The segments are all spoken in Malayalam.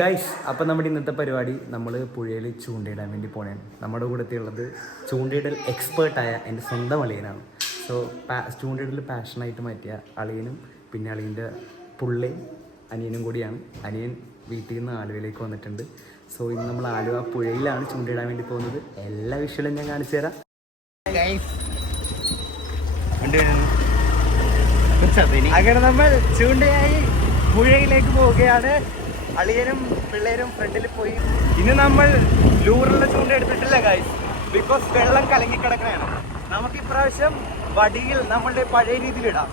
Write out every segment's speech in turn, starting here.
ഗൈസ്, അപ്പം നമ്മുടെ ഇന്നത്തെ പരിപാടി നമ്മൾ പുഴയിൽ ചൂണ്ടയിടാൻ വേണ്ടി പോണേ. നമ്മുടെ കൂടത്തിലുള്ളത് ചൂണ്ടയിടൽ എക്സ്പേർട്ടായ എൻ്റെ സ്വന്തം അളിയനാണ്. സോ ചൂണ്ടയിടൽ പാഷനായിട്ട് മാറ്റിയ അളിയനും പിന്നെ അളിയൻ്റെ പുള്ളയും അനിയനും കൂടിയാണ്. അനിയൻ വീട്ടിൽ നിന്ന് ആലുവയിലേക്ക് വന്നിട്ടുണ്ട്. സോ ഇന്ന് നമ്മൾ ആലുവ പുഴയിലാണ് ചൂണ്ടയിടാൻ വേണ്ടി പോകുന്നത്. എല്ലാ വിഷ്വലും ഞാൻ കാണിച്ചു തരാം. അങ്ങനെ നമ്മൾ ചൂണ്ടയായി പുഴയിലേക്ക് പോവുകയാണ്. അളിയനും പിള്ളേരും ഫ്രണ്ടിൽ പോയി. ഇന്ന് നമ്മൾ ലൂറുള്ള ചൂണ്ട എടുത്തിട്ടില്ല ഗൈസ്, ബിക്കോസ് വെള്ളം കലങ്ങിക്കിടക്കുകയാണ്. നമുക്ക് ഇപ്രാവശ്യം വടിയിൽ നമ്മളുടെ പഴയ രീതിയിലിടാം.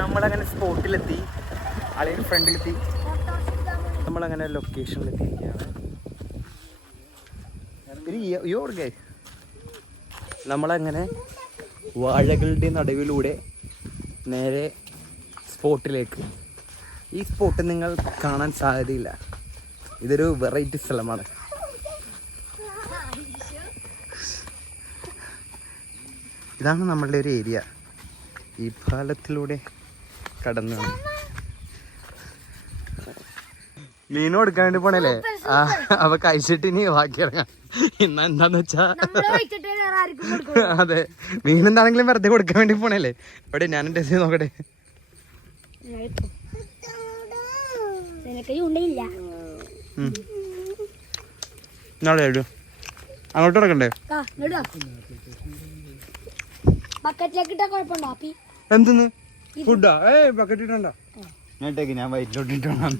നമ്മളങ്ങനെ സ്പോട്ടിലെത്തി, അളിയൻ ഫ്രണ്ടിലെത്തി, നമ്മളങ്ങനെ ലൊക്കേഷനിലെത്തിയിരിക്കുകയാണ്. നമ്മളങ്ങനെ വാഴകളുടെ നടുവിലൂടെ നേരെ സ്പോട്ടിലേക്ക്. ഈ സ്പോട്ട് നിങ്ങൾ കാണാൻ സാധ്യതയില്ല. ഇതൊരു വെറൈറ്റി സ്ഥലമാണ്. ഇതാണ് നമ്മളുടെ ഒരു ഏരിയ. ഈ പാലത്തിലൂടെ കടന്നു മീനും എടുക്കാൻ വേണ്ടി പോണല്ലേ. അവ കഴിച്ചിട്ട് ഇനി ബാക്കി ഇറങ്ങാം. ഇന്ന് എന്താന്ന് വെച്ചാ അതെ, മീൻ എന്താണെങ്കിലും വെറുതെ കൊടുക്കാൻ വേണ്ടി പോണല്ലേ. എവിടെ ഞാനും ടെസ്റ്റ് ചെയ്ത് നോക്കട്ടെ. അങ്ങോട്ട് ഇറക്കണ്ടേ? എന്തെന്ന് ഫുഡാ? ബക്കറ്റ് ഇട്ടണ്ട, ഞാൻ വയറ്റിലോട്ടിട്ടാണ്.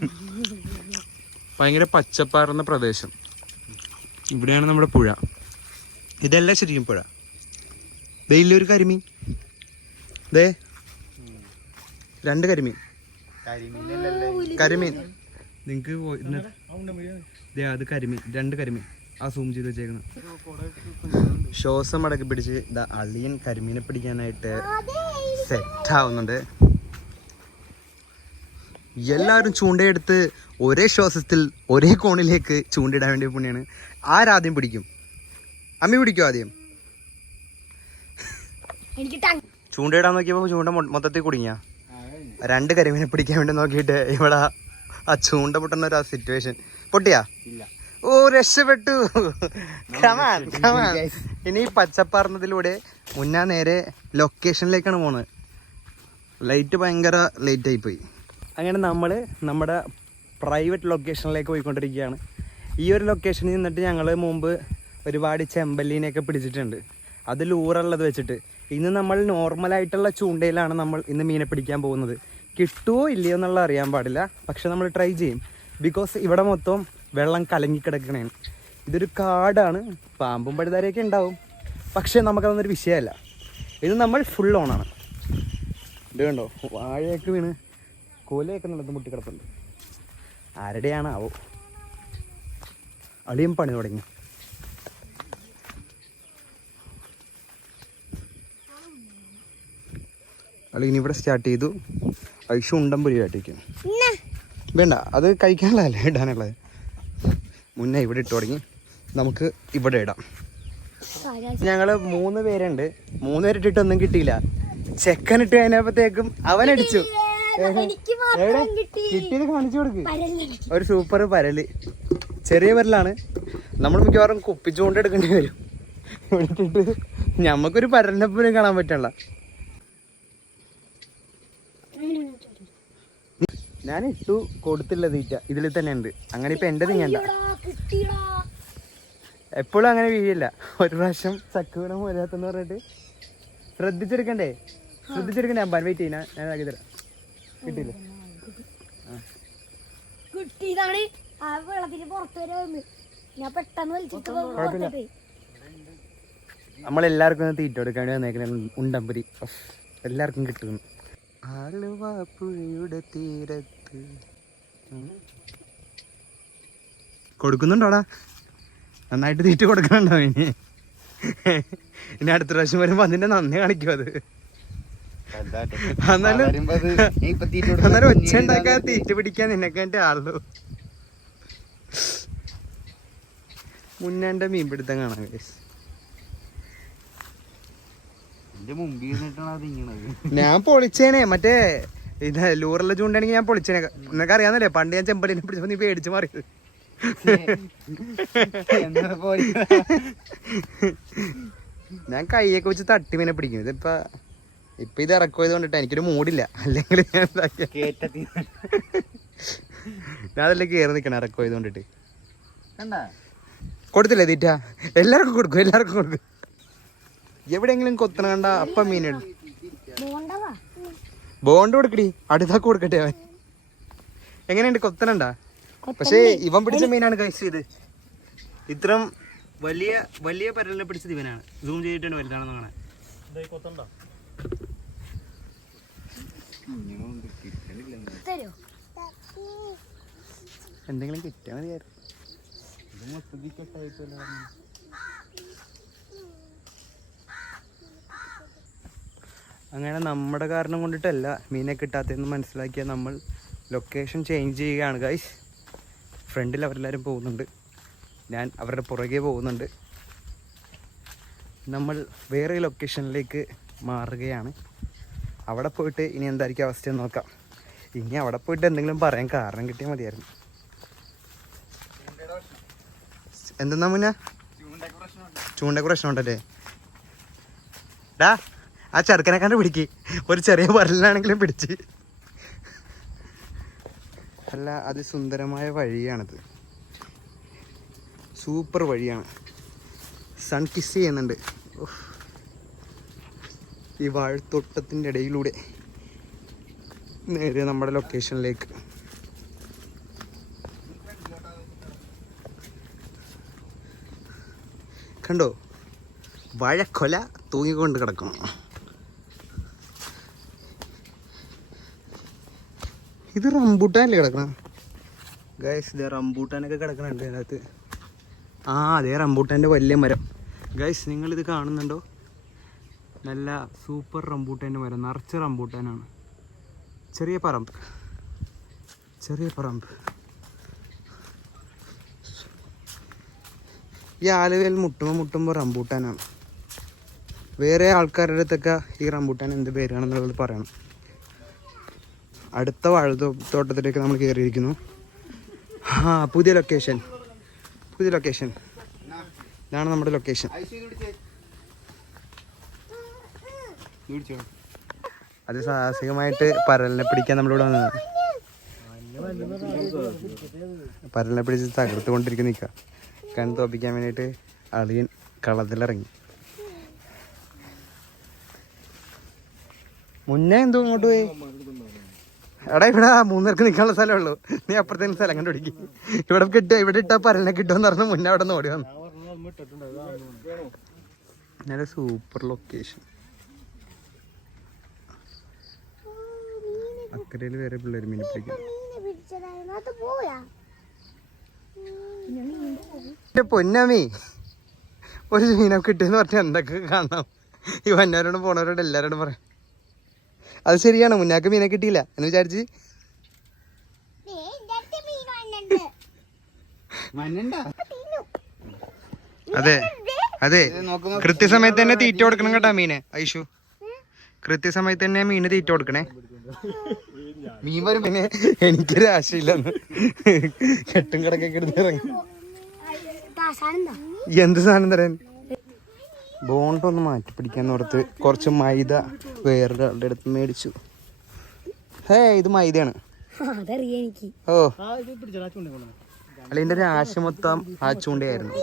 ഭയങ്കര പച്ചപ്പാർന്ന പ്രദേശം. ഇവിടെയാണ് നമ്മുടെ പുഴ. ഇതെല്ലാം ശരിക്കും പുഴ. വലിയൊരു കരിമീൻ, ദേ 2 കരിമീൻ. നിങ്ങക്ക് അത് കരിമീൻ, 2 കരിമീൻ. ആ സൂം ചെയ്ത് വെച്ചേക്കണം. ശ്വാസം അടക്കി പിടിച്ച് അളിയൻ കരിമീനെ പിടിക്കാനായിട്ട് സെറ്റ് ആവുന്നുണ്ട്. എല്ലാവരും ചൂണ്ടയെടുത്ത് ഒരേ ശ്വാസത്തിൽ ഒരേ കോണിലേക്ക് ചൂണ്ടയിടാൻ വേണ്ടി പുണ്യാണ്. ആരാദ്യം പിടിക്കും? അമ്മി പിടിക്കും ആദ്യം. ചൂണ്ടയിടാൻ നോക്കിയപ്പോൾ ചൂണ്ട മൊത്തത്തിൽ കുടുങ്ങിയ 2 കരിമീനെ പിടിക്കാൻ വേണ്ടി നോക്കിയിട്ട് ഇവിടെ ആ ചൂണ്ട പൊട്ടുന്ന ഒരു സിറ്റുവേഷൻ. പൊട്ടിയാ? ഓ, രക്ഷപ്പെട്ടു. ഇനി പച്ചപ്പാർന്നതിലൂടെ മുന്നാ നേരെ ലൊക്കേഷനിലേക്കാണ് പോകുന്നത്. ലൈറ്റ് ഭയങ്കര ലേറ്റ് ആയിപ്പോയി. അങ്ങനെ നമ്മൾ നമ്മുടെ പ്രൈവറ്റ് ലൊക്കേഷനിലേക്ക് പോയിക്കൊണ്ടിരിക്കുകയാണ്. ഈ ഒരു ലൊക്കേഷനിൽ നിന്നിട്ട് ഞങ്ങൾ മുമ്പ് ഒരുപാട് ചെമ്പല്ലിനെയൊക്കെ പിടിച്ചിട്ടുണ്ട്. അത് ലൂറുള്ളത് വെച്ചിട്ട്. ഇന്ന് നമ്മൾ നോർമലായിട്ടുള്ള ചൂണ്ടയിലാണ് നമ്മൾ ഇന്ന് മീനെ പിടിക്കാൻ പോകുന്നത്. കിട്ടുമോ ഇല്ലയോ എന്നുള്ള അറിയാൻ പാടില്ല, പക്ഷെ നമ്മൾ ട്രൈ ചെയ്യും. ബിക്കോസ് ഇവിടെ മൊത്തം വെള്ളം കലങ്ങിക്കിടക്കണേ. ഇതൊരു കാടാണ്, പാമ്പും പഴുതാരയൊക്കെ ഉണ്ടാവും, പക്ഷേ നമുക്കതൊന്നൊരു വിഷയമല്ല. ഇത് നമ്മൾ ഫുൾ ഓണാണ്. ഇത് കണ്ടോ, വാഴയൊക്കെ വീണ് കോലയൊക്കെ നടന്ന് മുട്ടിക്കിടപ്പുണ്ട്. ആരുടെയാണ് ആവോ? അളിയും പണി തുടങ്ങി. അളിയൻ ഇവിടെ സ്റ്റാർട്ട് ചെയ്തു. ഐഷു ഉണ്ടംപൊരി ആട്ടിരിക്കും. വേണ്ട, അത് കഴിക്കാനുള്ളതല്ലേ, ഇടാനുള്ളത്. മുന്നേ ഇവിടെ ഇട്ട് തുടങ്ങി. നമുക്ക് ഇവിടെ ഇടാം. ഞങ്ങൾ 3 പേരുണ്ട്. 3 പേരിട്ടിട്ടൊന്നും കിട്ടിയില്ല. ചെക്കനിട്ട് കഴിഞ്ഞപ്പോഴത്തേക്കും അവനടിച്ചു. കിട്ടിയത് കാണിച്ചു കൊടുക്ക്. ഒരു സൂപ്പർ പരല്, ചെറിയ പരലാണ്. നമ്മൾ മിക്കവാറും കുപ്പിച്ചുകൊണ്ട് എടുക്കേണ്ടി വരും. എടുത്തിട്ട് ഞമ്മക്കൊരു പരലിനെ പോലും കാണാൻ പറ്റണല്ല. ഞാൻ ഇട്ടു കൊടുത്തില്ല തീറ്റ, ഇതിൽ തന്നെ ഉണ്ട്. അങ്ങനെ ഇപ്പൊ എൻ്റെ നീങ്ങണ്ട. എപ്പോഴും അങ്ങനെ വീഴില്ല. ഒരു പ്രാവശ്യം ചക്കുവിടം വരാത്തെന്ന് പറഞ്ഞിട്ട് ശ്രദ്ധിച്ചെടുക്കണ്ടേ. ഞാൻ വെയിറ്റ് ചെയ്യ, ഞാൻ ആക്കി തരാം. കിട്ടിയില്ല. നമ്മളെല്ലാവർക്കും തീറ്റ കൊടുക്കാൻ വന്നേക്കണ ഉണ്ടമ്പരി. എല്ലാവർക്കും കിട്ടുന്നു. ആലുവ പുഴയുടെ തീരത്ത് കൊടുക്കുന്നുണ്ടോടാ? നന്നായിട്ട് തീറ്റ കൊടുക്കണുണ്ടോ? ഇനി അടുത്ത പ്രാവശ്യം വരുമ്പോ അതിന്റെ നന്ദി കാണിക്കും. അത് എന്നാലും ഒച്ച ഉണ്ടാക്കാൻ തീറ്റ പിടിക്കാൻ നിനക്കേണ്ട ആളു. മുന്നേന്റെ മീൻപിടുത്തം കാണാം. ഞാൻ പൊളിച്ചേനെ. മറ്റേ ഇത് ലൂറുള്ള ചൂണ്ടാണെങ്കിൽ ഞാൻ പൊളിച്ചേനെ. നിനക്ക് അറിയാന്നല്ലേ പണ്ട് ഞാൻ ചെമ്പലിനെ പിടിച്ചപ്പോ നീ പേടിച്ച് മാറിയത്. ഞാൻ കൈയൊക്കെ വെച്ച് തട്ടി മീനെ പിടിക്കും. ഇപ്പൊ ഇത് ഇറക്കുയത് കൊണ്ടിട്ട് എനിക്കൊരു മൂടില്ല. അല്ലെങ്കിൽ ഞാൻ അതല്ലേ കയറി നിൽക്കണം ഇറക്കുയത് കൊണ്ടിട്ട്. കൊടുത്തില്ലേ തീറ്റ? എല്ലാവർക്കും കൊടുക്കും. എവിടെയെങ്കിലും കൊത്തണ കണ്ട അപ്പം മീൻ ബോണ്ട് കൊടുക്കടി, അടുത്താക്ക് കൊടുക്കട്ടെ അവൻ. എങ്ങനെയുണ്ട് കൊത്തനണ്ട? പക്ഷേ ഇവൻ പിടിച്ച മീനാണ് കഴിച്ചത്. ഇത് ഇത്രം വലിയ വലിയ പരലിനെ പിടിച്ചത് ഇവനാണ്. സൂം ചെയ്തിട്ടുണ്ട് വലുതാണെന്ന് കാണാൻ. എന്തെങ്കിലും കിട്ടിയാൽ മതിയായിരുന്നു. അങ്ങനെ നമ്മുടെ കാരണം കൊണ്ടിട്ടല്ല മീനെ കിട്ടാത്തതെന്ന് മനസ്സിലാക്കിയാൽ നമ്മൾ ലൊക്കേഷൻ ചേഞ്ച് ചെയ്യുകയാണ് ഗൈസ്. ഫ്രണ്ടിൽ അവരെല്ലാവരും പോകുന്നുണ്ട്, ഞാൻ അവരുടെ പുറകെ പോകുന്നുണ്ട്. നമ്മൾ വേറെ ലൊക്കേഷനിലേക്ക് മാറുകയാണ്. അവിടെ പോയിട്ട് ഇനി എന്തായിരിക്കും അവസ്ഥയെന്ന് നോക്കാം. ഇനി അവിടെ പോയിട്ട് എന്തെങ്കിലും പറയാൻ കാരണം കിട്ടിയാൽ മതിയായിരുന്നു. എന്തെന്നാ മുന്നേ ചൂണ്ടക്ക് പ്രശ്നമുണ്ടല്ലേ? ഡാ ആ ചെറുക്കനെ കണ്ട് പിടിക്ക്. ഒരു ചെറിയ പരലിനാണെങ്കിലും പിടിച്ച്. അല്ല അതിസുന്ദരമായ വഴിയാണിത്. സൂപ്പർ വഴിയാണ്. സൺ കിസ് ചെയ്യുന്നുണ്ട് ഈ വാഴത്തോട്ടത്തിൻ്റെ ഇടയിലൂടെ നേരെ നമ്മുടെ ലൊക്കേഷനിലേക്ക്. കണ്ടോ, വാഴക്കൊല തൂങ്ങിക്കൊണ്ട് കിടക്കണം. ഇത് റംബൂട്ടാനല്ലേ കിടക്കണം ഗൈസ്? ഇത് റംബൂട്ടാനൊക്കെ കിടക്കണുണ്ട് അതിനകത്ത്. ആ അതേ റംബൂട്ടാൻ്റെ വലിയ മരം ഗൈസ്, നിങ്ങളിത് കാണുന്നുണ്ടോ? നല്ല സൂപ്പർ റംബൂട്ടാൻ്റെ മരം, നിറച്ച റംബൂട്ടാനാണ്. ചെറിയ പറമ്പ്. ഈ ആലുവയിൽ മുട്ടുമ്പോൾ റംബൂട്ടാനാണ്. വേറെ ആൾക്കാരുടെ അടുത്തൊക്കെ ഈ റംബൂട്ടാൻ എന്ത് പേരാണെന്നുള്ളത് പറയണം. അടുത്ത വാഴത്തോട്ടത്തിലേക്ക് നമ്മൾ കയറിയിരിക്കുന്നു. പുതിയ ലൊക്കേഷൻ. ഇതാണ് നമ്മുടെ ലൊക്കേഷൻ. അത് സാഹസികമായിട്ട് പരലിനെ പിടിക്കാൻ നമ്മളിവിടെ വന്നത്. പരലിനെ പിടിച്ച് തകർത്തുകൊണ്ടിരിക്കുന്ന നിൽക്കുക. കണ്ണ് തോപ്പിക്കാൻ വേണ്ടിയിട്ട് അളിയൻ കളത്തിലിറങ്ങി. മുന്നേ എന്തോ ഇങ്ങോട്ട് പോയി? എടാ ഇവിടെ 3 പേർക്ക് നിൽക്കാനുള്ള സ്ഥലമേ ഉള്ളൂ. നീ അപ്പുറത്തേക്ക് സ്ഥലം കണ്ടുപിടിക്കും. ഇവിടെ ഇട്ടാ പരലിനെ കിട്ടുമെന്ന് പറഞ്ഞ് മുന്നേ അവിടെ നിന്ന് ഓടി വന്നു. നല്ല സൂപ്പർ ലൊക്കേഷൻ. അക്കരയിൽ വേറെ പിള്ളേർ മീൻ പിടിക്കും. പൊന്നമീ ഒരു മീനെ കിട്ടിയെന്ന് പറഞ്ഞാൽ എന്തൊക്കെ കാണാം. ഈ വന്നവരോടും പോണവരോട് എല്ലാവരോടും പറയാം. അത് ശരിയാണ്, മുന്നാക്ക് മീനെ കിട്ടിയില്ല എന്ന് വിചാരിച്ച് അതെ കൃത്യസമയത്ത് തന്നെ തീറ്റ കൊടുക്കണം കേട്ടാ മീനെ. ഐഷു കൃത്യസമയത്ത് തന്നെ മീന് തീറ്റ കൊടുക്കണേ. മീൻ വരും പിന്നെ എനിക്കൊരു ആശയില്ലെന്ന് കെട്ടും കിടക്കൊക്കെ എടുത്ത് ഇറങ്ങി. എന്ത് സാധനം തരാൻ? ബോണ്ടൊന്ന് മാറ്റി പിടിക്കാൻ ഓർത്ത് കുറച്ച് മൈദ വേറൊരാളുടെ അടുത്ത് മേടിച്ചു. ഇത് മൈദയാണ്. ഓ അല്ല, ഇതിന്റെ ഒരു ആശ മൊത്തം ആ ചൂണ്ടയായിരുന്നു.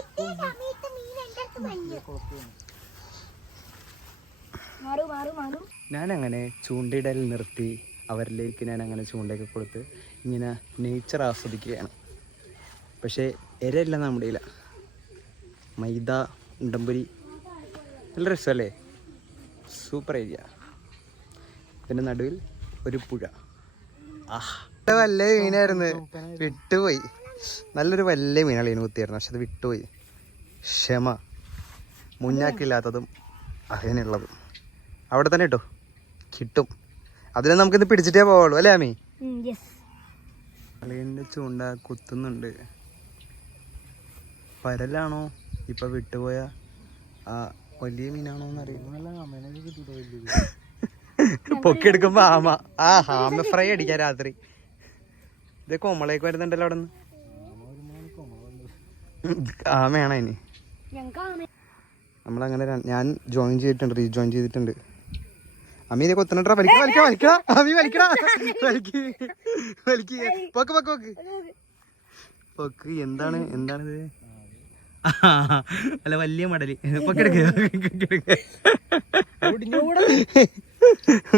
ഞാനങ്ങനെ ചൂണ്ടയിടൽ നിർത്തി അവരിലേക്ക് ഞാൻ അങ്ങനെ ചൂണ്ടയൊക്കെ കൊടുത്ത് ഇങ്ങനെ നേച്ചർ ആസ്വദിക്കുകയാണ്. പക്ഷേ ഇരയില്ല നമ്മുടെ ഇല്ല. മൈദ ഉണ്ടമ്പുരി നല്ല രസമല്ലേ? Super area. പിന്നെ നടുവിൽ ഒരു പുഴ. വല്ല മീനായിരുന്നു, വിട്ടുപോയി. നല്ലൊരു വലിയ മീനാളിന് കുത്തിയായിരുന്നു, പക്ഷെ അത് വിട്ടുപോയി. ക്ഷമ. മുന്നാക്കില്ലാത്തതും അതിനുള്ളതും അവിടെ തന്നെ കേട്ടോ കിട്ടും. അതിനെ നമുക്കിന്ന് പിടിച്ചിട്ടേ പോവുള്ളൂ അല്ലേ ആമി? അളിയൻ്റെ ചൂണ്ട കുത്തുന്നുണ്ട്. പരലാണോ ഇപ്പൊ വിട്ടുപോയ ആ വലിയ മീനാണോ എന്നറിയില്ല. പൊക്കിയെടുക്കുമ്പോ ആമ. ആമ ഫ്രൈ അടിക്കാം രാത്രി. ഇത് കോമളേക്ക് വരുന്നുണ്ടല്ലോ അവിടെ നിന്ന്. ആമയാണ് അതിന്. നമ്മളങ്ങനെ ഞാൻ ജോയിൻ ചെയ്തിട്ടുണ്ട്, റീജോയിൻ ചെയ്തിട്ടുണ്ട്. അമ്മി ഇതേ കൊത്തനട്ടാ. വലിക്കടാ അമ്മി, വലിക്കടാ, വലിക്ക്. പൊക്ക്. എന്താണിത്? അല്ല വലിയ മടല്. പൊക്കെടുക്ക.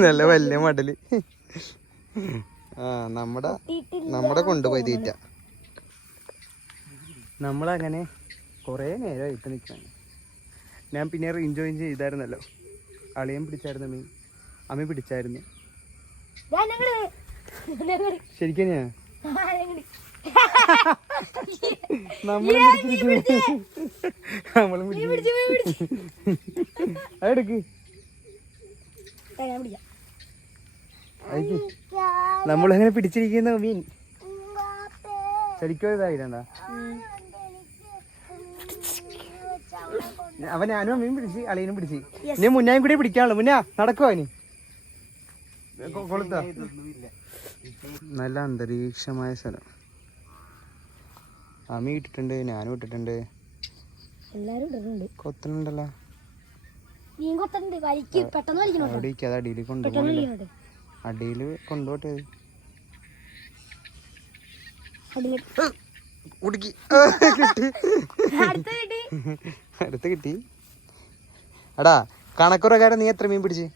നല്ല വലിയ മടല്. നമ്മുടെ കൊണ്ടുപോയി തീറ്റ. നമ്മളങ്ങനെ കൊറേ നേരമായിട്ട് നിൽക്കാണ്. ഞാൻ പിന്നെ എൻജോയ് ചെയ്തായിരുന്നല്ലോ. അളിയൻ പിടിച്ചായിരുന്നു മീൻ, അമ്മ പിടിച്ചായിരുന്നു. ശരിക്കും അതെടുക്ക്. നമ്മളങ്ങനെ പിടിച്ചിരിക്കുന്ന മീൻ ശരിക്കും ഇതായിരണ്ട. അവൻ ഞാനും മീൻ പിടിച്ച്, അളിയനും പിടിച്ച്. ഇനി മുന്നായും കൂടി പിടിക്കാനുള്ളു. മുന്നാ നടക്കുവോ ഇനി? കൊളുത്ത. നല്ല അന്തരീക്ഷമായ സ്ഥലം. അമ്മ ഇട്ടിട്ടുണ്ട്, ഞാനും ഇട്ടിട്ടുണ്ട്. കൊത്തനുണ്ടല്ലോ. അവിടേക്ക് അത് അടിയിൽ കൊണ്ടുപോകണല്ലോ. അടിയിൽ കൊണ്ടുപോട്ടെ. അടുത്ത് കിട്ടി. എടാ കണക്കുറക്കാരൻ നീ എത്ര മീൻ പിടിച്ച്?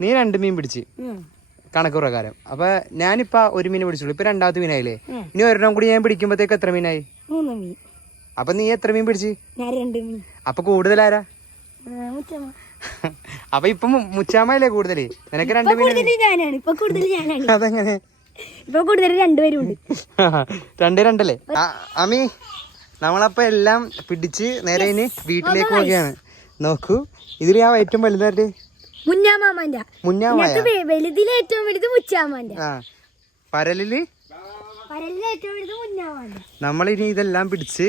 നീ 2 മീൻ പിടിച്ച് കണക്കുറക്കാരം. അപ്പൊ ഞാനിപ്പ 1 മീൻ പിടിച്ചുള്ളൂ. ഇപ്പൊ 2ാമത്തെ മീനായില്ലേ. ഇനി ഒരെണ്ണം കൂടി ഞാൻ പിടിക്കുമ്പോഴത്തേക്ക് എത്ര മീനായി? 3 മീൻ. അപ്പൊ നീ എത്ര മീൻ പിടിച്ച്? 2 മീൻ. അപ്പൊ കൂടുതലാരാ? അപ്പൊ ഇപ്പൊ മുച്ചാമല്ലേ കൂടുതല്? നിനക്ക് 2 മീൻ. അതെങ്ങനെ? 2-2 അമ്മി നമ്മളപ്പോ എല്ലാം പിടിച്ച് നേരെ ഇനി വീട്ടിലേക്ക് പോവുകയാണ്. നോക്കൂ, ഇതിൽ ഞാൻ ഏറ്റവും വലുതായിട്ട് പരലില് നമ്മളിനി ഇതെല്ലാം പിടിച്ച്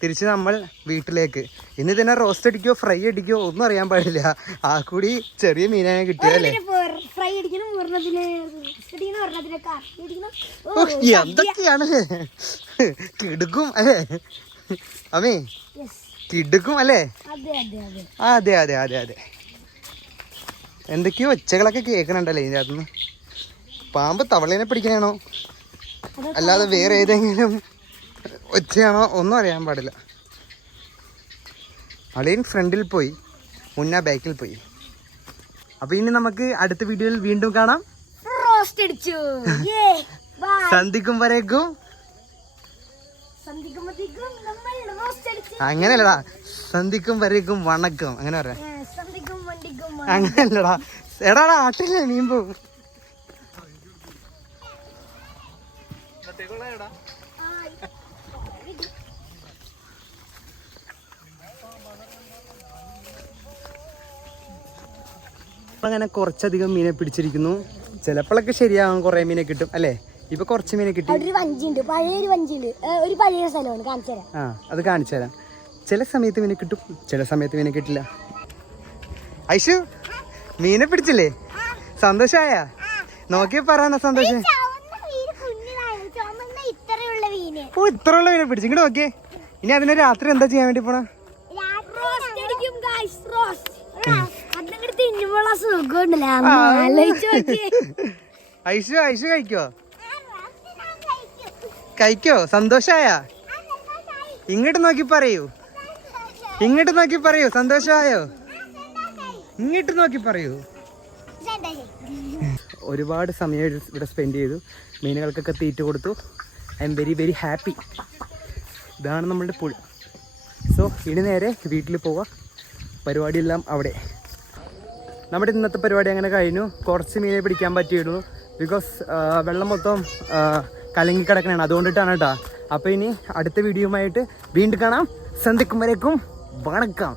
തിരിച്ച് നമ്മൾ വീട്ടിലേക്ക്. ഇനി തന്നെ റോസ്റ്റ് അടിക്കോ ഫ്രൈ അടിക്കോ ഒന്നും അറിയാൻ പാടില്ല. ആ കൂടി ചെറിയ മീനാണ് കിട്ടിയതല്ലേ. എന്തൊക്കെയാണ് കിടുക്കും അല്ലേ അമ്മേ? കിടുക്കും അല്ലേ? അതെ അതെ അതെ അതെ. എന്തൊക്കെയോ ഒച്ചകളൊക്കെ കേൾക്കണുണ്ടല്ലേ ഇതിൻ്റെ അകത്തുനിന്ന്. പാമ്പ് തവളേനെ പിടിക്കണോ അല്ലാതെ വേറെ ഏതെങ്കിലും ഒച്ചയാണോ ഒന്നും അറിയാൻ പാടില്ല. അളിയൻ ഫ്രണ്ടിൽ പോയി, മുന്ന ബാക്കിൽ പോയി. അപ്പൊ ഇനി നമുക്ക് അടുത്ത വീഡിയോയിൽ വീണ്ടും കാണാം. സന്ധിക്കും വരേക്കും. അങ്ങനെയല്ലടാ, സന്ധിക്കും വരേക്കും വണക്കം അങ്ങനെ പറയാം. അങ്ങനെയല്ലടാ. എടാടാ ആട്ടില്ലേ മീൻ പോവും. അങ്ങനെ കുറച്ചധികം മീനെ പിടിച്ചിരിക്കുന്നു. ചിലപ്പോഴൊക്കെ ശരിയാകും, കുറെ മീനെ കിട്ടും അല്ലേ? ഇപ്പൊ കുറച്ച് മീനെ കിട്ടി. ആ അത് കാണിച്ചു തരാം. ചില സമയത്ത് മീനെ കിട്ടും, ചില സമയത്ത് മീനെ കിട്ടില്ല. ഐഷു മീനെ പിടിച്ചില്ലേ? സന്തോഷായ? നോക്കി പറയാനാ സന്തോഷം. ഓ ഇത്രയുള്ള മീനെ പിടിച്ചു. ഇങ്ങോട്ട് നോക്കിയേ. ഇനി അതിനെ രാത്രി എന്താ ചെയ്യാൻ വേണ്ടി പോണ? ഐഷു ഐഷു കഴിക്കോ? കഴിക്കോ? സന്തോഷായ? ഇങ്ങോട്ട് നോക്കി പറയൂ, ഇങ്ങോട്ട് നോക്കി പറയൂ. സന്തോഷമായോ? ഇങ്ങോട്ട് നോക്കി പറയൂ. ഒരുപാട് സമയം ഇവിടെ സ്പെൻഡ് ചെയ്തു. മീനുകൾക്കൊക്കെ തീറ്റ കൊടുത്തു. I am very very happy. ഇതാണ് നമ്മളുടെ പുഴ. സോ ഇനി നേരെ വീട്ടിൽ പോവാം. പരിപാടിയെല്ലാം അവിടെ. നമ്മുടെ ഇന്നത്തെ പരിപാടി അങ്ങനെ കഴിഞ്ഞു. കുറച്ച് മീനെ പിടിക്കാൻ പറ്റിയിരുന്നു. ബിക്കോസ് വെള്ളം മൊത്തം കലങ്ങിക്കിടക്കണതാണ്, അതുകൊണ്ടിട്ടാണ് കേട്ടോ. അപ്പോൾ ഇനി അടുത്ത വീഡിയോയുമായിട്ട് വീണ്ടും കാണാം. സന്ധിക്കും വരേക്കും വണക്കം.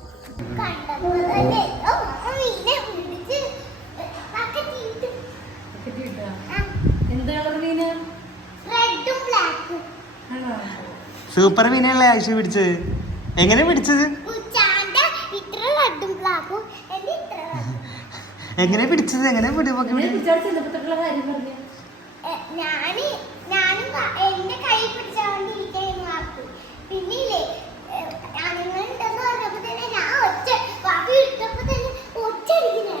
സൂപ്പർ മീനല്ലേ ആവശ്യം പിടിച്ചത്? എങ്ങനെ പിടിച്ചത്? എങ്ങനെ പിടിച്ചത്? എങ്ങനെ എന്റെ കൈ പിടിച്ചോണ്ടിരിക്കുന്നു. പിന്നില്ലേ ആണുങ്ങളുണ്ടെന്ന് പറഞ്ഞപ്പോ തന്നെ ഞാൻ ഒച്ച പാപ്പി ഇട്ടപ്പോ തന്നെ ഒറ്റ അടിക്കുന്ന